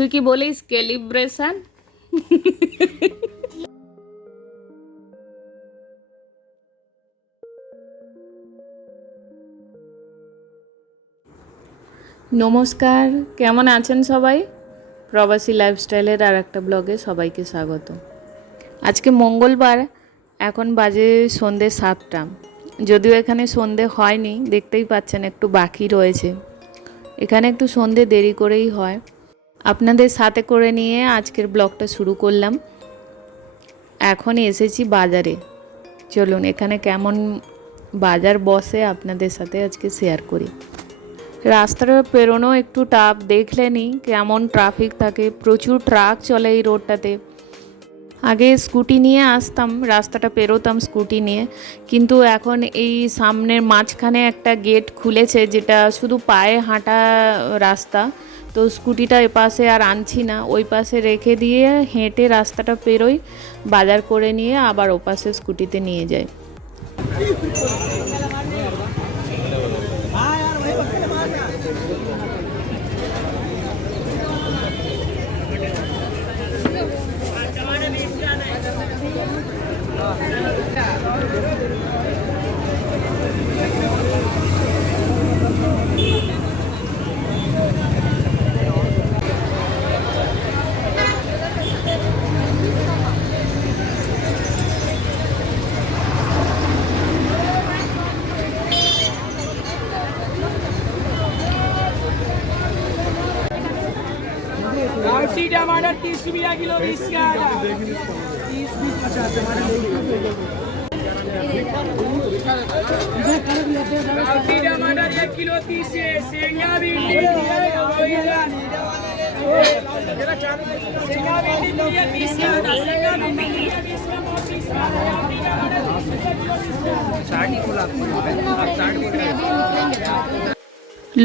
তুই কি বলিস ক্যালিব্রেশন? নমস্কার, কেমন আছেন সবাই? প্রবাসী লাইফস্টাইলের আর একটা ব্লগে সবাইকে স্বাগত। আজকে মঙ্গলবার, এখন বাজে সন্ধে 7টা। যদিও এখানে সন্ধে হয়নি, দেখতেই পাচ্ছেন একটু বাকি রয়েছে। এখানে একটু সন্ধে দেরি করেই হয়। আপনাদের সাথে করে নিয়ে আজকের ব্লগটা শুরু করলাম। এখন এসেছি বাজারে। চলুন এখানে কেমন বাজার বসে আপনাদের সাথে আজকে শেয়ার করি। রাস্তাটা পেরোনো একটু টাফ, দেখলেনি কেমন ট্রাফিক থাকে, প্রচুর ট্রাক চলে এই রোডটাতে। আগে স্কুটি নিয়ে আসতাম, রাস্তাটা পেরোতাম স্কুটি নিয়ে, কিন্তু এখন এই সামনের মাঝখানে একটা গেট খুলেছে যেটা শুধু পায়ে হাঁটা রাস্তা। তো স্কুটিটা এপাশে আর আনছি না, ওই পাশে রেখে দিয়ে হেঁটে রাস্তাটা পেরোই, বাজার করে নিয়ে আবার ওপাশে স্কুটিতে নিয়ে যাই। टमाटर 30 रुपया किलो 20 का 30-20 50 टमाटर 1 किलो 30 है। शेंगा भिंडी शेंगा भिंडी 30 का, शेंगा भिंडी 20 का, 30 का।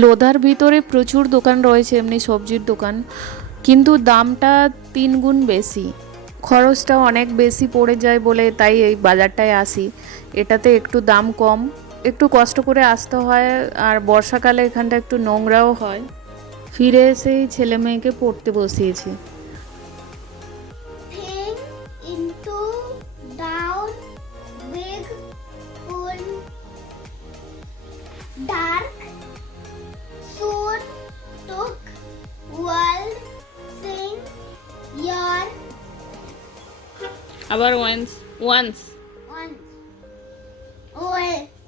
লোধার ভিতরে প্রচুর দোকান রয়েছে, এমনি সবজির দোকান, কিন্তু দামটা 3 গুণ বেশি। খরচটা অনেক বেশি পড়ে যায় বলে তাই এই বাজারটায় আসি। এটাতে একটু দাম কম, একটু কষ্ট করে আসতে হয়, আর বর্ষাকালে এখানটা একটু নোংরাও হয়। ফিরে এসেই ছেলে মেয়েকে পড়তে বসিয়েছি। Thing into down big full dark soon took world sing your আবার ওয়ান্স once ও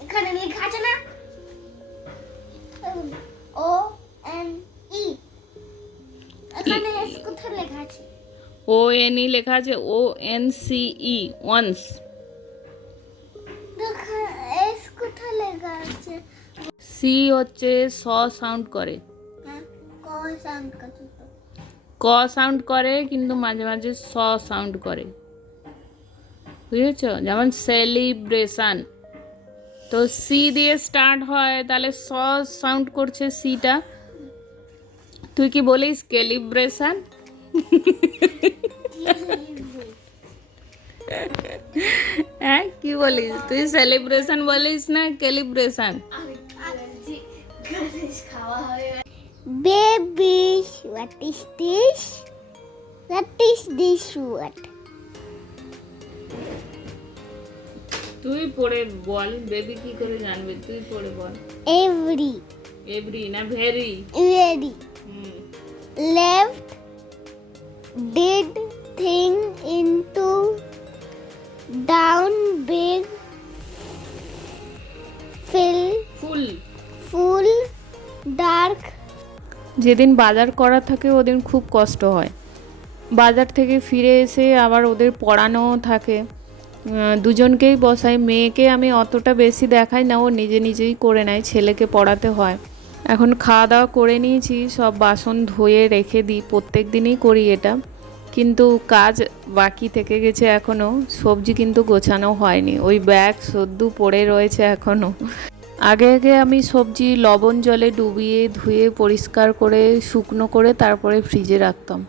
এখানে লেখা আছে না ও এন ই এখানে এস কোথায় লেখা আছে ONE লেখা আছে, ONCE ওয়ান্স। দেখা এস কোথায় লেখা আছে সি হচ্ছে স সাউন্ড করে, হ্যাঁ ক সাউন্ড করছে তো ক সাউন্ড করে কিন্তু মাঝে মাঝে স সাউন্ড করে, বুঝেছ? যেমন সেলিব্রেশন, তো সি দিয়ে স্টার্ট হয়, তাহলে স সাউন্ড করছে সিটা। তুই কি বলিস ক্যালিব্রেশন? হ্যাঁ, কি বলিস তুই? সেলিব্রেশন বলিস না calibration? Baby, what is this? What is this word? তুই পড়ে বল, বেবি কি করে জানবে? তুই পড়ে বল। Every, এভরি না very? very, left, did, thing into, down, big, fill, full. full, dark. যেদিন বাজার করা থাকে ওদিন খুব কষ্ট হয়। বাজার থেকে ফিরে এসে আবার ওদের পড়ানো থাকে, দুজনকেই বসাই। মেয়েকে আমি অতটা বেশি দেখাই না, ও নিজে নিজেই করে নেয়, ছেলেকে পড়াতে হয়। এখন খাওয়া দাওয়া করে নিয়েছি, সব বাসন ধুয়ে রেখে দিই, প্রত্যেক দিনই করি এটা, কিন্তু কাজ বাকি থেকে গেছে এখনও। সবজি কিন্তু গোছানো হয়নি, ওই ব্যাগ সদ্য পড়ে রয়েছে এখনও। আগে আগে আমি সবজি লবণ জলে ডুবিয়ে ধুয়ে পরিষ্কার করে শুকনো করে তারপরে ফ্রিজে রাখতাম।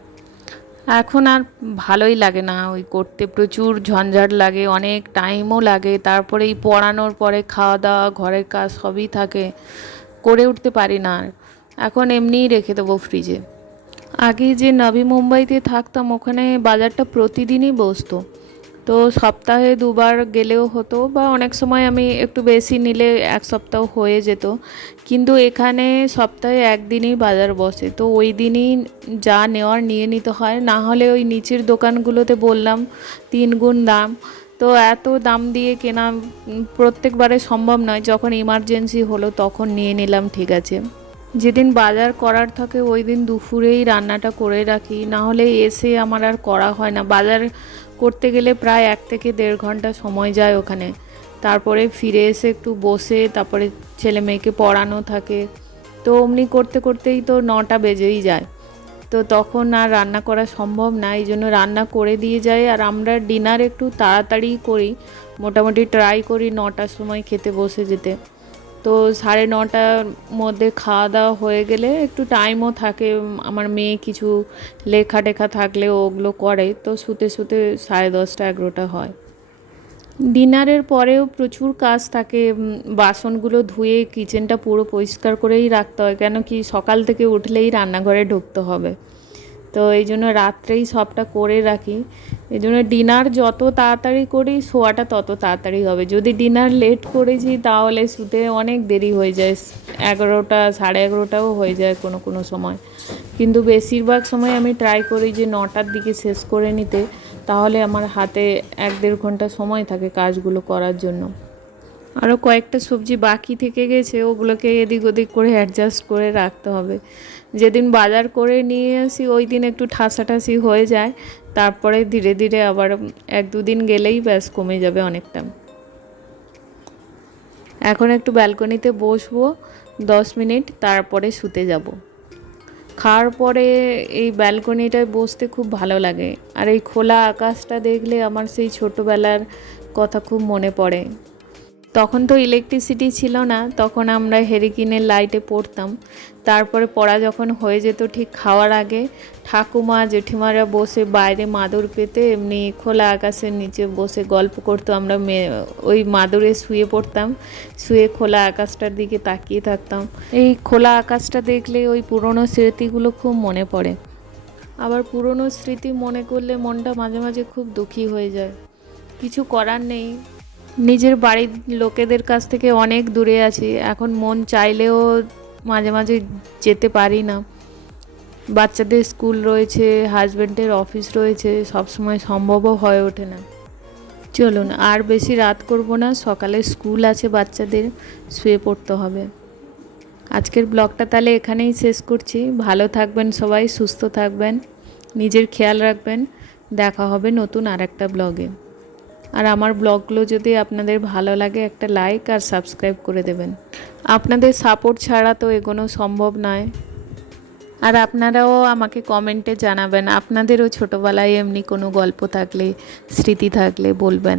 এখন আর ভালোই লাগে না ওই করতে, প্রচুর ঝঞ্ঝাট লাগে, অনেক টাইমও লাগে। তারপরে এই পড়ানোর পরে খাওয়া দাওয়া ঘরের কাজ সবই থাকে, করে উঠতে পারি না আর। এখন এমনিই রেখে দেবো ফ্রিজে। আগে যে নবী মুম্বাইতে থাকতাম ওখানে বাজারটা প্রতিদিনই বসতো, তো সপ্তাহে দুবার গেলেও হতো, বা অনেক সময় আমি একটু বেশি নিলে এক সপ্তাহ হয়ে যেত। কিন্তু এখানে সপ্তাহে একদিনই বাজার বসে, তো ওই দিনই যা নেওয়ার নিয়ে নিতে হয়, না হলে ওই নিচের দোকানগুলোতে বললাম 3 গুণ দাম। তো এত দাম দিয়ে কেনা প্রত্যেকবারে সম্ভব নয়, যখন ইমার্জেন্সি হলো তখন নিয়ে নিলাম, ঠিক আছে। যেদিন বাজার করার থাকে ওই দিন দুপুরেই রান্নাটা করে রাখি, না হলে এসে আমার আর করা হয় না। বাজার করতে গেলে প্রায় 1 থেকে 1.5 ঘন্টা সময় যায় ওখানে, তারপরে ফিরে এসে একটু বসে তারপরে ছেলে মেয়েকে পড়ানো থাকে, তো অমনি করতে করতেই তো 9টা বেজেই যায়। তো তখন আর রান্না করা সম্ভব না, এই জন্য রান্না করে দিয়ে যাই। আর আমরা ডিনার একটু তাড়াতাড়ি করি, মোটামুটি ট্রাই করি 9টার সময় খেতে বসে যেতে। তো 9:30টার মধ্যে খাওয়া দাওয়া হয়ে গেলে একটু টাইমও থাকে, আমার মেয়ে কিছু লেখা টেখা থাকলে ওগুলো করে, তো শুতে শুতে 10:30 11টা হয়। ডিনারের পরেও প্রচুর কাজ থাকে, বাসনগুলো ধুয়ে কিচেনটা পুরো পরিষ্কার করেই রাখতে হয়, কেন কি সকাল থেকে উঠলেই রান্নাঘরে ঢুকতে হবে। তো এই জন্য রাত্রেই সবটা করে রাখি। এই জন্য ডিনার যত তাড়াতাড়ি করি শোয়াটা তত তাড়াতাড়ি হবে। যদি ডিনার লেট করেছি তাহলে শুতে অনেক দেরি হয়ে যায়, 11টা 11:30টাও হয়ে যায় কোনো কোনো সময়। কিন্তু বেশিরভাগ সময় আমি ট্রাই করি যে 9টার দিকে শেষ করে নিতে, তাহলে আমার হাতে 1-1.5 ঘন্টা সময় থাকে কাজগুলো করার জন্য। আরও কয়েকটা সবজি বাকি থেকে গেছে, ওগুলোকে এদিক ওদিক করে অ্যাডজাস্ট করে রাখতে হবে। যেদিন বাজার করে নিয়ে আসি ওই দিন একটু ঠাসাঠাসি হয়ে যায়, তারপরে ধীরে ধীরে আবার 1-2 দিন গেলেই ব্যাস কমে যাবে অনেকটা। এখন একটু ব্যালকনিতে বসবো 10 মিনিট, তারপরে শুতে যাব। খাওয়ার পরে এই ব্যালকনিটায় বসতে খুব ভালো লাগে, আর এই খোলা আকাশটা দেখলে আমার সেই ছোটোবেলার কথা খুব মনে পড়ে। তখন তো ইলেকট্রিসিটি ছিল না, তখন আমরা হেরিকিনের লাইটে পড়তাম। তারপরে পড়া যখন হয়ে যেত ঠিক খাওয়ার আগে, ঠাকুমা জেঠিমারা বসে বাইরে মাদুর পেতে এমনি খোলা আকাশের নিচে বসে গল্প করতো, আমরা ওই মাদুরে শুয়ে পড়তাম, শুয়ে খোলা আকাশটার দিকে তাকিয়ে থাকতাম। এই খোলা আকাশটা দেখলে ওই পুরনো স্মৃতিগুলো খুব মনে পড়ে। আবার পুরনো স্মৃতি মনে করলে মনটা মাঝে মাঝে খুব দুঃখী হয়ে যায়, কিছু করার নেই। নিজের বাড়ির লোকেদের কাছ থেকে অনেক দূরে আছি, এখন মন চাইলেও মাঝে মাঝে যেতে পারি না। বাচ্চাদের স্কুল রয়েছে, হাজব্যান্ডের অফিস রয়েছে, সবসময় সম্ভবও হয়ে ওঠে না। চলুন আর বেশি রাত করব না, সকালে স্কুল আছে বাচ্চাদের, শুয়ে পড়তে হবে। আজকের ব্লগটা তাহলে এখানেই শেষ করছি। ভালো থাকবেন সবাই, সুস্থ থাকবেন, নিজের খেয়াল রাখবেন। দেখা হবে নতুন আরেকটা ব্লগে। আর আমার ব্লগগুলো যদি আপনাদের ভালো লাগে একটা লাইক আর সাবস্ক্রাইব করে দেবেন। আপনাদের সাপোর্ট ছাড়া তো এগোনো সম্ভব নয়। আর আপনারাও আমাকে কমেন্টে জানাবেন, আপনাদেরও ছোটোবেলায় এমনি কোনো গল্প থাকলে, স্মৃতি থাকলে বলবেন।